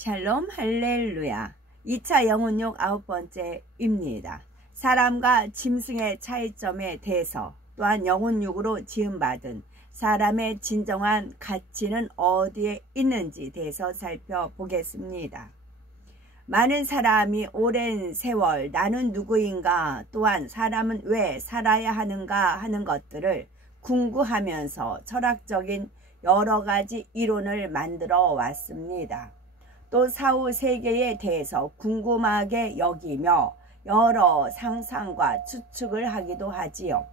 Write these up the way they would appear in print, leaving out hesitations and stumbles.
샬롬 할렐루야. 2차 영혼육 9번째입니다. 사람과 짐승의 차이점에 대해서 또한 영혼육으로 지음받은 사람의 진정한 가치는 어디에 있는지 대해서 살펴보겠습니다. 많은 사람이 오랜 세월 나는 누구인가 또한 사람은 왜 살아야 하는가 하는 것들을 궁구하면서 철학적인 여러 가지 이론을 만들어 왔습니다. 또 사후 세계에 대해서 궁금하게 여기며 여러 상상과 추측을 하기도 하지요.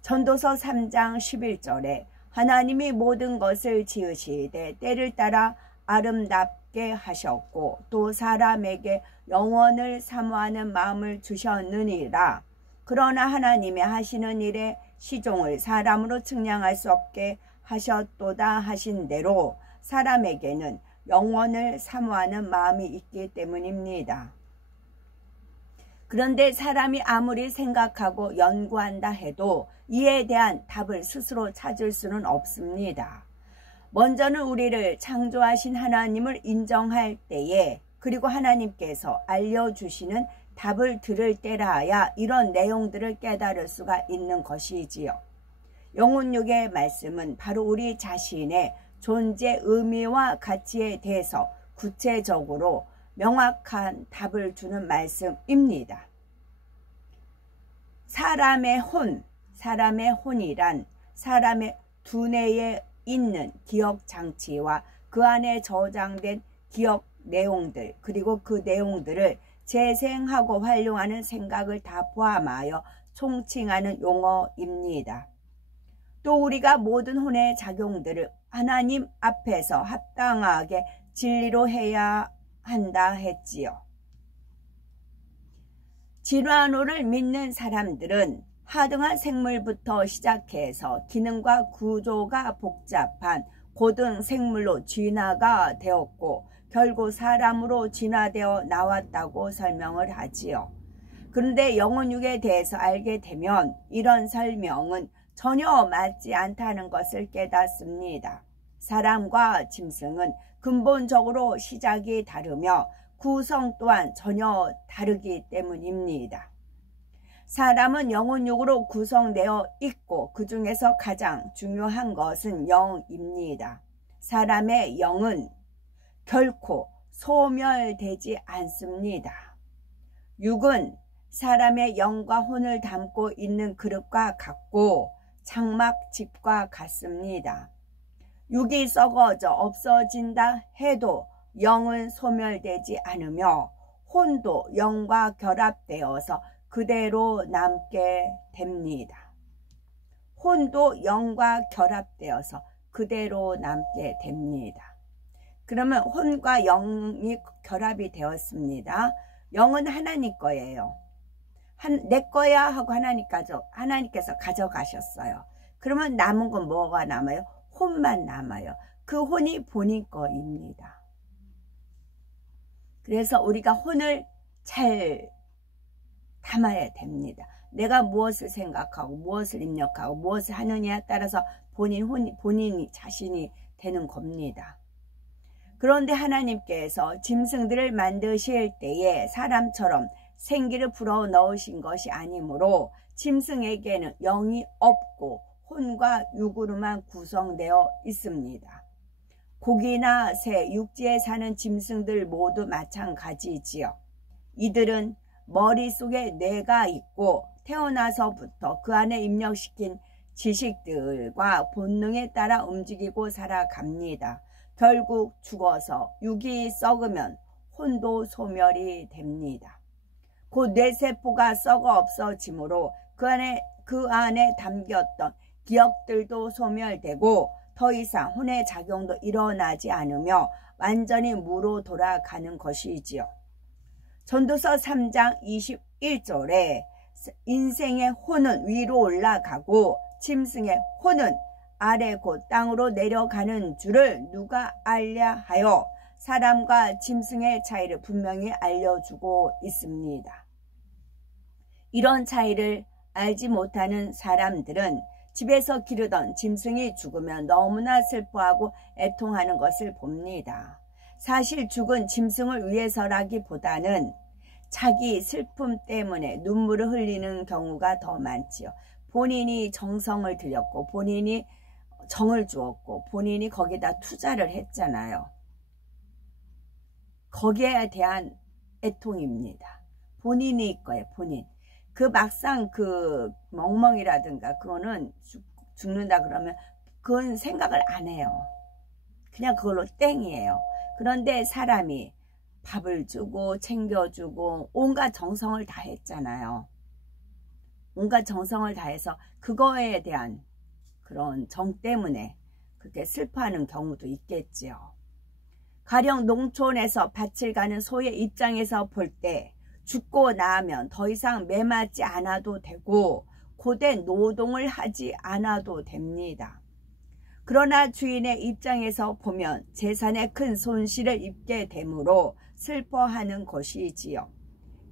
전도서 3장 11절에 하나님이 모든 것을 지으시되 때를 따라 아름답게 하셨고 또 사람에게 영원을 사모하는 마음을 주셨느니라. 그러나 하나님의 하시는 일에 시종을 사람으로 측량할 수 없게 하셨도다 하신 대로 사람에게는 영원을 사모하는 마음이 있기 때문입니다. 그런데 사람이 아무리 생각하고 연구한다 해도 이에 대한 답을 스스로 찾을 수는 없습니다. 먼저는 우리를 창조하신 하나님을 인정할 때에 그리고 하나님께서 알려주시는 답을 들을 때라야 이런 내용들을 깨달을 수가 있는 것이지요. 영혼육의 말씀은 바로 우리 자신의 존재 의미와 가치에 대해서 구체적으로 명확한 답을 주는 말씀입니다. 사람의 혼이란 사람의 두뇌에 있는 기억 장치와 그 안에 저장된 기억 내용들 그리고 그 내용들을 재생하고 활용하는 생각을 다 포함하여 총칭하는 용어입니다. 또 우리가 모든 혼의 작용들을 하나님 앞에서 합당하게 진리로 해야 한다 했지요. 진화론을 믿는 사람들은 하등한 생물부터 시작해서 기능과 구조가 복잡한 고등 생물로 진화가 되었고 결국 사람으로 진화되어 나왔다고 설명을 하지요. 그런데 영혼육에 대해서 알게 되면 이런 설명은 전혀 맞지 않다는 것을 깨닫습니다. 사람과 짐승은 근본적으로 시작이 다르며 구성 또한 전혀 다르기 때문입니다. 사람은 영혼육으로 구성되어 있고 그 중에서 가장 중요한 것은 영입니다. 사람의 영은 결코 소멸되지 않습니다. 육은 사람의 영과 혼을 담고 있는 그릇과 같고 장막집과 같습니다. 육이 썩어져 없어진다 해도 영은 소멸되지 않으며 혼도 영과 결합되어서 그대로 남게 됩니다. 혼도 영과 결합되어서 그대로 남게 됩니다. 그러면 혼과 영이 결합이 되었습니다. 영은 하나님 거예요. 내 거야 하고 하나님께서 가져가셨어요. 그러면 남은 건 뭐가 남아요? 혼만 남아요. 그 혼이 본인 거입니다. 그래서 우리가 혼을 잘 담아야 됩니다. 내가 무엇을 생각하고 무엇을 입력하고 무엇을 하느냐에 따라서 본인이 자신이 되는 겁니다. 그런데 하나님께서 짐승들을 만드실 때에 사람처럼 생기를 불어 넣으신 것이 아니므로 짐승에게는 영이 없고 혼과 육으로만 구성되어 있습니다. 고기나 새, 육지에 사는 짐승들 모두 마찬가지지요. 이들은 머릿속에 뇌가 있고 태어나서부터 그 안에 입력시킨 지식들과 본능에 따라 움직이고 살아갑니다. 결국 죽어서 육이 썩으면 혼도 소멸이 됩니다. 곧 뇌세포가 썩어 없어지므로 그 안에 담겼던 기억들도 소멸되고 더 이상 혼의 작용도 일어나지 않으며 완전히 무로 돌아가는 것이지요. 전도서 3장 21절에 인생의 혼은 위로 올라가고 짐승의 혼은 아래 곧 땅으로 내려가는 줄을 누가 알랴 하여 사람과 짐승의 차이를 분명히 알려주고 있습니다. 이런 차이를 알지 못하는 사람들은 집에서 기르던 짐승이 죽으면 너무나 슬퍼하고 애통하는 것을 봅니다. 사실 죽은 짐승을 위해서라기보다는 자기 슬픔 때문에 눈물을 흘리는 경우가 더 많지요. 본인이 정성을 들였고 본인이 정을 주었고 본인이 거기다 투자를 했잖아요. 거기에 대한 애통입니다. 본인이 거예요. 본인. 그 막상 그 멍멍이라든가 그거는 죽는다 그러면 그건 생각을 안 해요. 그냥 그걸로 땡이에요. 그런데 사람이 밥을 주고 챙겨주고 온갖 정성을 다 했잖아요. 온갖 정성을 다해서 그거에 대한 그런 정 때문에 그렇게 슬퍼하는 경우도 있겠지요. 가령 농촌에서 밭을 가는 소의 입장에서 볼 때 죽고 나면 더 이상 매맞지 않아도 되고 고된 노동을 하지 않아도 됩니다. 그러나 주인의 입장에서 보면 재산에 큰 손실을 입게 되므로 슬퍼하는 것이지요.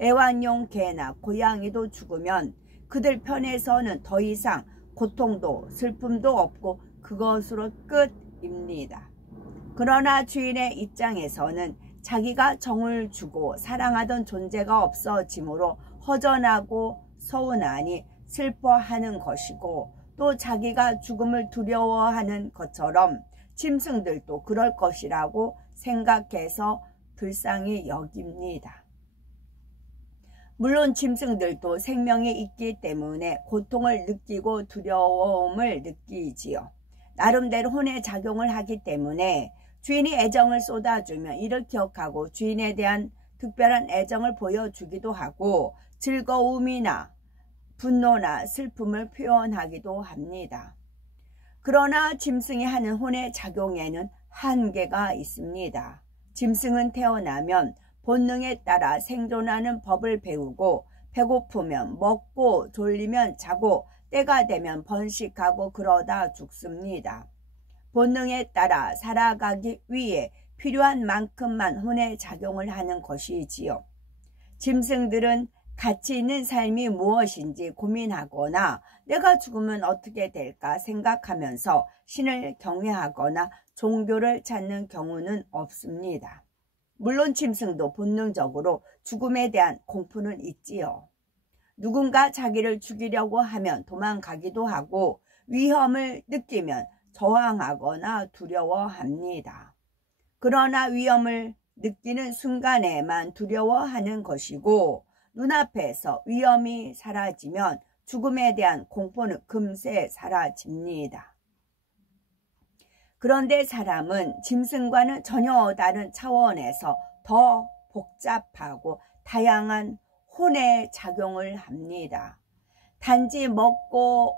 애완용 개나 고양이도 죽으면 그들 편에서는 더 이상 고통도 슬픔도 없고 그것으로 끝입니다. 그러나 주인의 입장에서는 자기가 정을 주고 사랑하던 존재가 없어지므로 허전하고 서운하니 슬퍼하는 것이고 또 자기가 죽음을 두려워하는 것처럼 짐승들도 그럴 것이라고 생각해서 불쌍히 여깁니다. 물론 짐승들도 생명이 있기 때문에 고통을 느끼고 두려움을 느끼지요. 나름대로 혼의 작용을 하기 때문에 주인이 애정을 쏟아주면 이를 기억하고 주인에 대한 특별한 애정을 보여주기도 하고 즐거움이나 분노나 슬픔을 표현하기도 합니다. 그러나 짐승이 하는 혼의 작용에는 한계가 있습니다. 짐승은 태어나면 본능에 따라 생존하는 법을 배우고 배고프면 먹고 졸리면 자고 때가 되면 번식하고 그러다 죽습니다. 본능에 따라 살아가기 위해 필요한 만큼만 혼의 작용을 하는 것이지요. 짐승들은 가치 있는 삶이 무엇인지 고민하거나 내가 죽으면 어떻게 될까 생각하면서 신을 경외하거나 종교를 찾는 경우는 없습니다. 물론 짐승도 본능적으로 죽음에 대한 공포는 있지요. 누군가 자기를 죽이려고 하면 도망가기도 하고 위험을 느끼면 저항하거나 두려워합니다. 그러나 위험을 느끼는 순간에만 두려워하는 것이고 눈앞에서 위험이 사라지면 죽음에 대한 공포는 금세 사라집니다. 그런데 사람은 짐승과는 전혀 다른 차원에서 더 복잡하고 다양한 혼의 작용을 합니다. 단지 먹고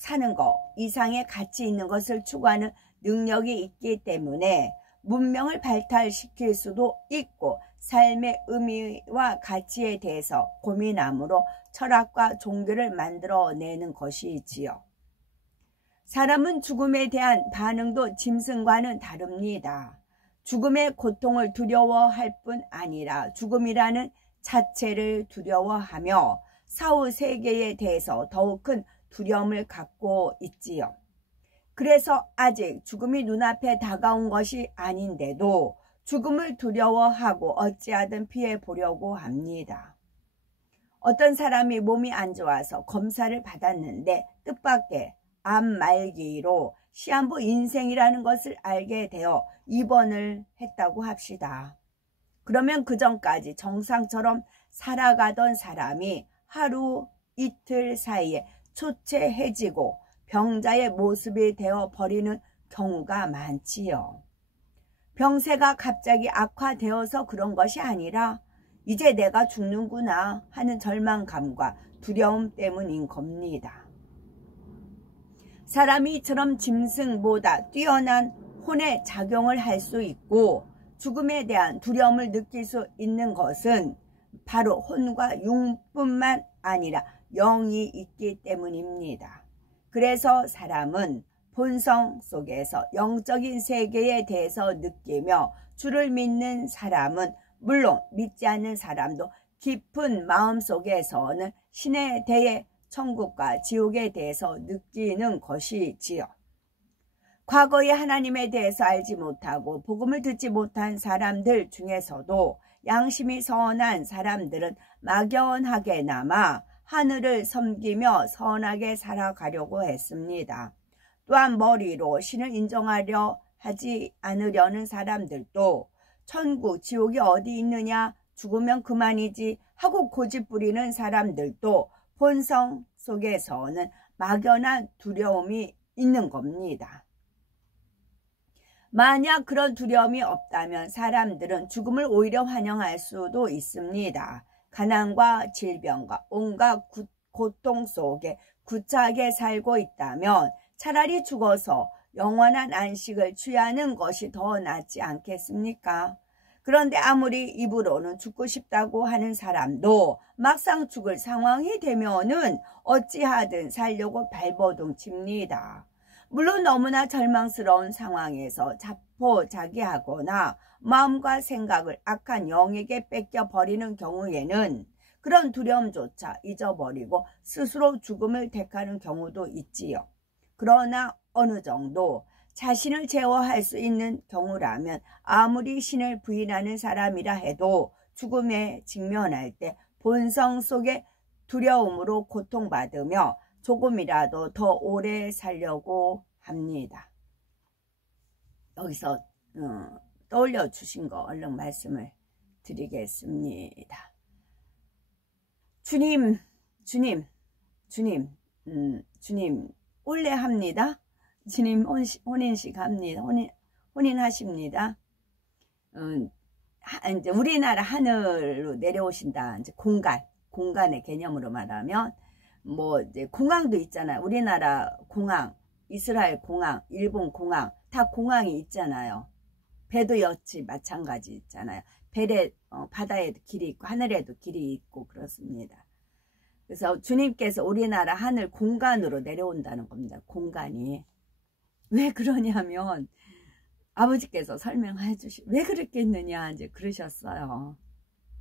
사는 것 이상의 가치 있는 것을 추구하는 능력이 있기 때문에 문명을 발달시킬 수도 있고 삶의 의미와 가치에 대해서 고민함으로 철학과 종교를 만들어내는 것이지요. 사람은 죽음에 대한 반응도 짐승과는 다릅니다. 죽음의 고통을 두려워할 뿐 아니라 죽음이라는 자체를 두려워하며 사후 세계에 대해서 더욱 큰 두려움을 갖고 있지요. 그래서 아직 죽음이 눈앞에 다가온 것이 아닌데도 죽음을 두려워하고 어찌하든 피해보려고 합니다. 어떤 사람이 몸이 안 좋아서 검사를 받았는데 뜻밖의 암 말기로 시한부 인생이라는 것을 알게 되어 입원을 했다고 합시다. 그러면 그전까지 정상처럼 살아가던 사람이 하루 이틀 사이에 초췌해지고 병자의 모습이 되어버리는 경우가 많지요. 병세가 갑자기 악화되어서 그런 것이 아니라 이제 내가 죽는구나 하는 절망감과 두려움 때문인 겁니다. 사람이 이처럼 짐승보다 뛰어난 혼의 작용을 할 수 있고 죽음에 대한 두려움을 느낄 수 있는 것은 바로 혼과 육뿐만 아니라 영이 있기 때문입니다. 그래서 사람은 본성 속에서 영적인 세계에 대해서 느끼며 주를 믿는 사람은 물론 믿지 않는 사람도 깊은 마음 속에서는 신에 대해 천국과 지옥에 대해서 느끼는 것이지요. 과거에 하나님에 대해서 알지 못하고 복음을 듣지 못한 사람들 중에서도 양심이 선한 사람들은 막연하게나마 하늘을 섬기며 선하게 살아가려고 했습니다. 또한 머리로 신을 인정하려 하지 않으려는 사람들도 천국, 지옥이 어디 있느냐, 죽으면 그만이지 하고 고집 부리는 사람들도 본성 속에서는 막연한 두려움이 있는 겁니다. 만약 그런 두려움이 없다면 사람들은 죽음을 오히려 환영할 수도 있습니다. 가난과 질병과 온갖 고통 속에 구차하게 살고 있다면 차라리 죽어서 영원한 안식을 취하는 것이 더 낫지 않겠습니까? 그런데 아무리 입으로는 죽고 싶다고 하는 사람도 막상 죽을 상황이 되면은 어찌하든 살려고 발버둥 칩니다. 물론 너무나 절망스러운 상황에서 자포자기하거나 마음과 생각을 악한 영에게 뺏겨버리는 경우에는 그런 두려움조차 잊어버리고 스스로 죽음을 택하는 경우도 있지요. 그러나 어느 정도 자신을 제어할 수 있는 경우라면 아무리 신을 부인하는 사람이라 해도 죽음에 직면할 때 본성 속의 두려움으로 고통받으며 조금이라도 더 오래 살려고 합니다. 여기서 떠올려 주신 거 얼른 말씀을 드리겠습니다. 주님 올해 합니다. 주님 혼인식 합니다. 혼인하십니다. 이제 우리나라 하늘로 내려오신다. 이제 공간의 개념으로 말하면 뭐 이제 공항도 있잖아요. 우리나라 공항, 이스라엘 공항, 일본 공항 다 공항이 있잖아요. 배도 역시 마찬가지 있잖아요. 배에 바다에도 길이 있고 하늘에도 길이 있고 그렇습니다. 그래서 주님께서 우리나라 하늘 공간으로 내려온다는 겁니다. 공간이. 왜 그러냐면 아버지께서 설명해 왜 그랬겠느냐 이제 그러셨어요.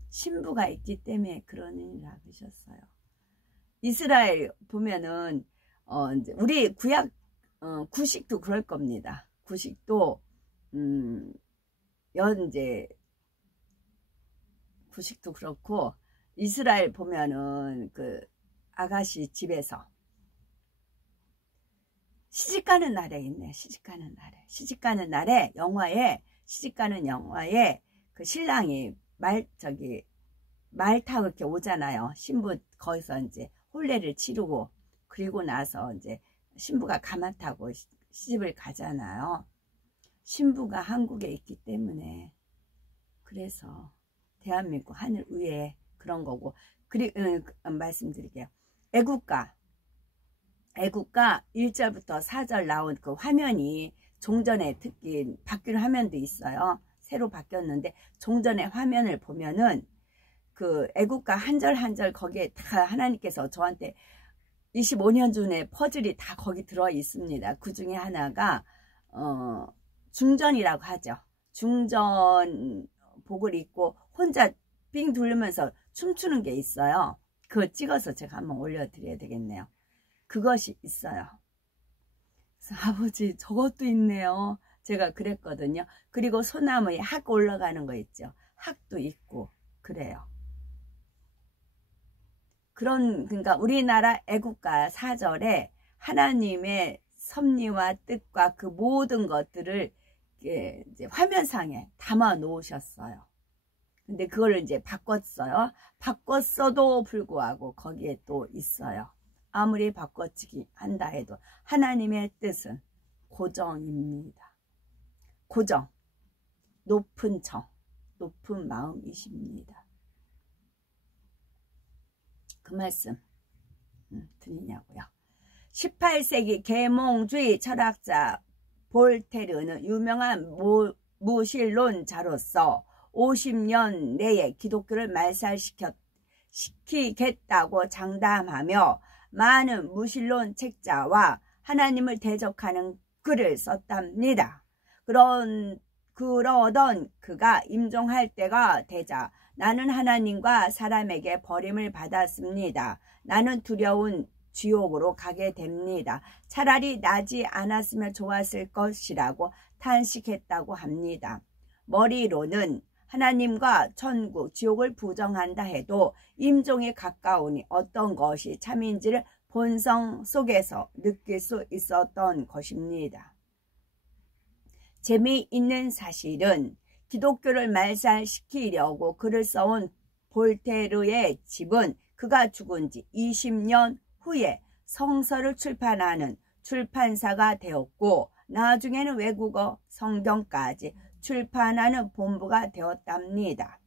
신부가 있기 때문에 그러느니라 그러셨어요. 이스라엘 보면은 이제 우리 구식도 그럴 겁니다. 구식도 이제 구식도 그렇고 이스라엘 보면은 그 아가씨 집에서 시집가는 날에 있네. 시집가는 날에 시집가는 영화에 그 신랑이 말 타고 이렇게 오잖아요. 신부 거기서 이제 혼례를 치르고 그리고 나서 이제 신부가 가마 타고 시집을 가잖아요. 신부가 한국에 있기 때문에 그래서 대한민국 하늘 위에 그런 거고 말씀드릴게요. 애국가 1절부터 4절 나온 그 화면이 종전에 특히 바뀐 화면도 있어요. 새로 바뀌었는데 종전의 화면을 보면은 그 애국가 한 절 한 절 거기에 다 하나님께서 저한테 25년 전에 퍼즐이 다 거기 들어 있습니다. 그 중에 하나가 중전이라고 하죠. 중전 복을 입고 혼자 빙 돌리면서 춤추는 게 있어요. 그거 찍어서 제가 한번 올려드려야 되겠네요. 그것이 있어요. 그래서 아버지 저것도 있네요. 제가 그랬거든요. 그리고 소나무에 학 올라가는 거 있죠. 학도 있고 그래요. 그러니까 우리나라 애국가 4절에 하나님의 섭리와 뜻과 그 모든 것들을 이제 화면상에 담아 놓으셨어요. 근데 그걸 이제 바꿨어요. 바꿨어도 불구하고 거기에 또 있어요. 아무리 바꿔치기 한다 해도 하나님의 뜻은 고정입니다. 고정, 높은 높은 마음이십니다. 그 말씀 드리냐고요. 18세기 계몽주의 철학자 볼테르는 유명한 무신론자로서 50년 내에 기독교를 말살시키겠다고 장담하며 많은 무신론 책자와 하나님을 대적하는 글을 썼답니다. 그러던 그가 임종할 때가 되자 나는 하나님과 사람에게 버림을 받았습니다. 나는 두려운 지옥으로 가게 됩니다. 차라리 나지 않았으면 좋았을 것이라고 탄식했다고 합니다. 머리로는 하나님과 천국, 지옥을 부정한다 해도 임종에 가까우니 어떤 것이 참인지를 본성 속에서 느낄 수 있었던 것입니다. 재미있는 사실은 기독교를 말살시키려고 글을 써온 볼테르의 집은 그가 죽은 지 20년 후에 성서를 출판하는 출판사가 되었고 나중에는 외국어 성경까지 출판하는 본부가 되었답니다.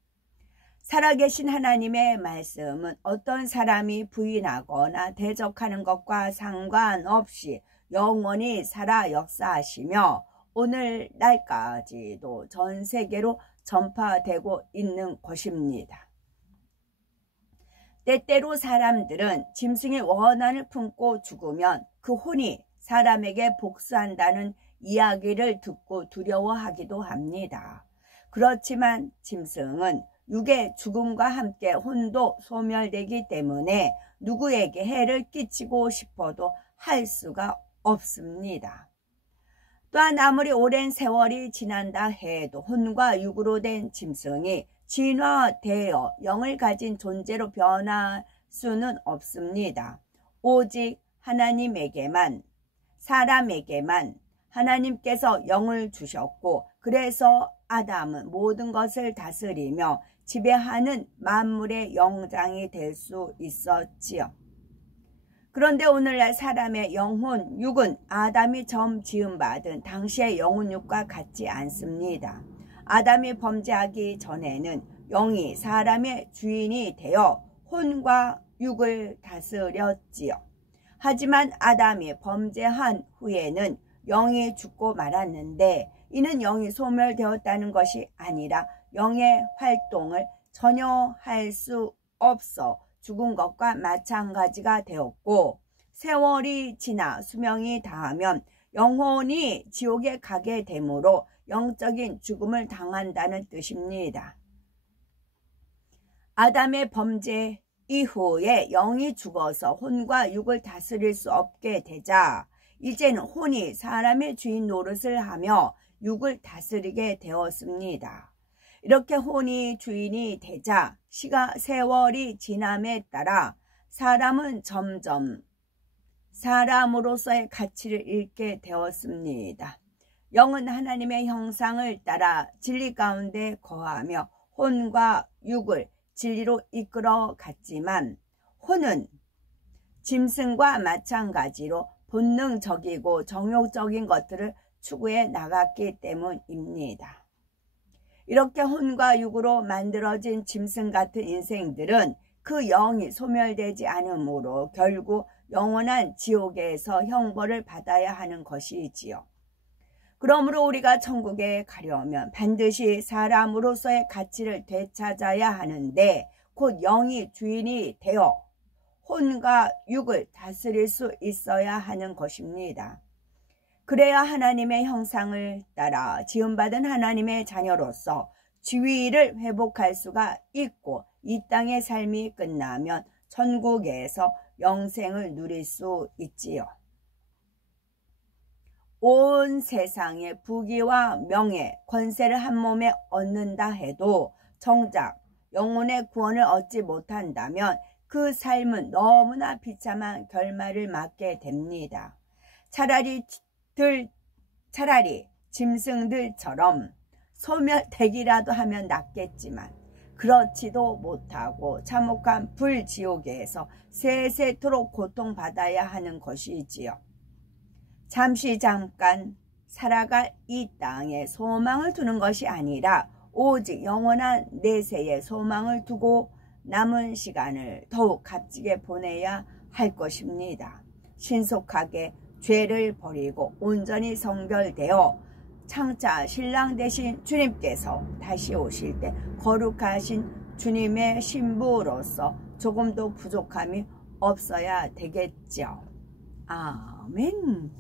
살아계신 하나님의 말씀은 어떤 사람이 부인하거나 대적하는 것과 상관없이 영원히 살아 역사하시며 오늘날까지도 전 세계로 전파되고 있는 것입니다. 때때로 사람들은 짐승의 원한을 품고 죽으면 그 혼이 사람에게 복수한다는 이야기를 듣고 두려워하기도 합니다. 그렇지만 짐승은 육의 죽음과 함께 혼도 소멸되기 때문에 누구에게 해를 끼치고 싶어도 할 수가 없습니다. 또한 아무리 오랜 세월이 지난다 해도 혼과 육으로 된 짐승이 진화되어 영을 가진 존재로 변할 수는 없습니다. 오직 하나님에게만, 사람에게만 하나님께서 영을 주셨고 그래서 아담은 모든 것을 다스리며 지배하는 만물의 영장이 될 수 있었지요. 그런데 오늘날 사람의 영혼, 육은 아담이 처음 지음받은 당시의 영혼 육과 같지 않습니다. 아담이 범죄하기 전에는 영이 사람의 주인이 되어 혼과 육을 다스렸지요. 하지만 아담이 범죄한 후에는 영이 죽고 말았는데 이는 영이 소멸되었다는 것이 아니라 영의 활동을 전혀 할 수 없어 죽은 것과 마찬가지가 되었고 세월이 지나 수명이 다하면 영혼이 지옥에 가게 되므로 영적인 죽음을 당한다는 뜻입니다. 아담의 범죄 이후에 영이 죽어서 혼과 육을 다스릴 수 없게 되자 이제는 혼이 사람의 주인 노릇을 하며 육을 다스리게 되었습니다. 이렇게 혼이 주인이 되자 세월이 지남에 따라 사람은 점점 사람으로서의 가치를 잃게 되었습니다. 영은 하나님의 형상을 따라 진리 가운데 거하며 혼과 육을 진리로 이끌어 갔지만 혼은 짐승과 마찬가지로 본능적이고 정욕적인 것들을 추구해 나갔기 때문입니다. 이렇게 혼과 육으로 만들어진 짐승 같은 인생들은 그 영이 소멸되지 않으므로 결국 영원한 지옥에서 형벌을 받아야 하는 것이지요. 그러므로 우리가 천국에 가려면 반드시 사람으로서의 가치를 되찾아야 하는데 곧 영이 주인이 되어 혼과 육을 다스릴 수 있어야 하는 것입니다. 그래야 하나님의 형상을 따라 지음받은 하나님의 자녀로서 지위를 회복할 수가 있고 이 땅의 삶이 끝나면 천국에서 영생을 누릴 수 있지요. 온 세상의 부귀와 명예, 권세를 한 몸에 얻는다 해도 정작 영혼의 구원을 얻지 못한다면 그 삶은 너무나 비참한 결말을 맞게 됩니다. 차라리 짐승들처럼 소멸되기라도 하면 낫겠지만 그렇지도 못하고 참혹한 불지옥에서 세세토록 고통받아야 하는 것이지요. 잠깐 살아갈 이 땅에 소망을 두는 것이 아니라 오직 영원한 내세에 소망을 두고 남은 시간을 더욱 값지게 보내야 할 것입니다. 신속하게 죄를 버리고 온전히 성결되어 창차 신랑 되신 주님께서 다시 오실 때 거룩하신 주님의 신부로서 조금도 부족함이 없어야 되겠죠. 아멘.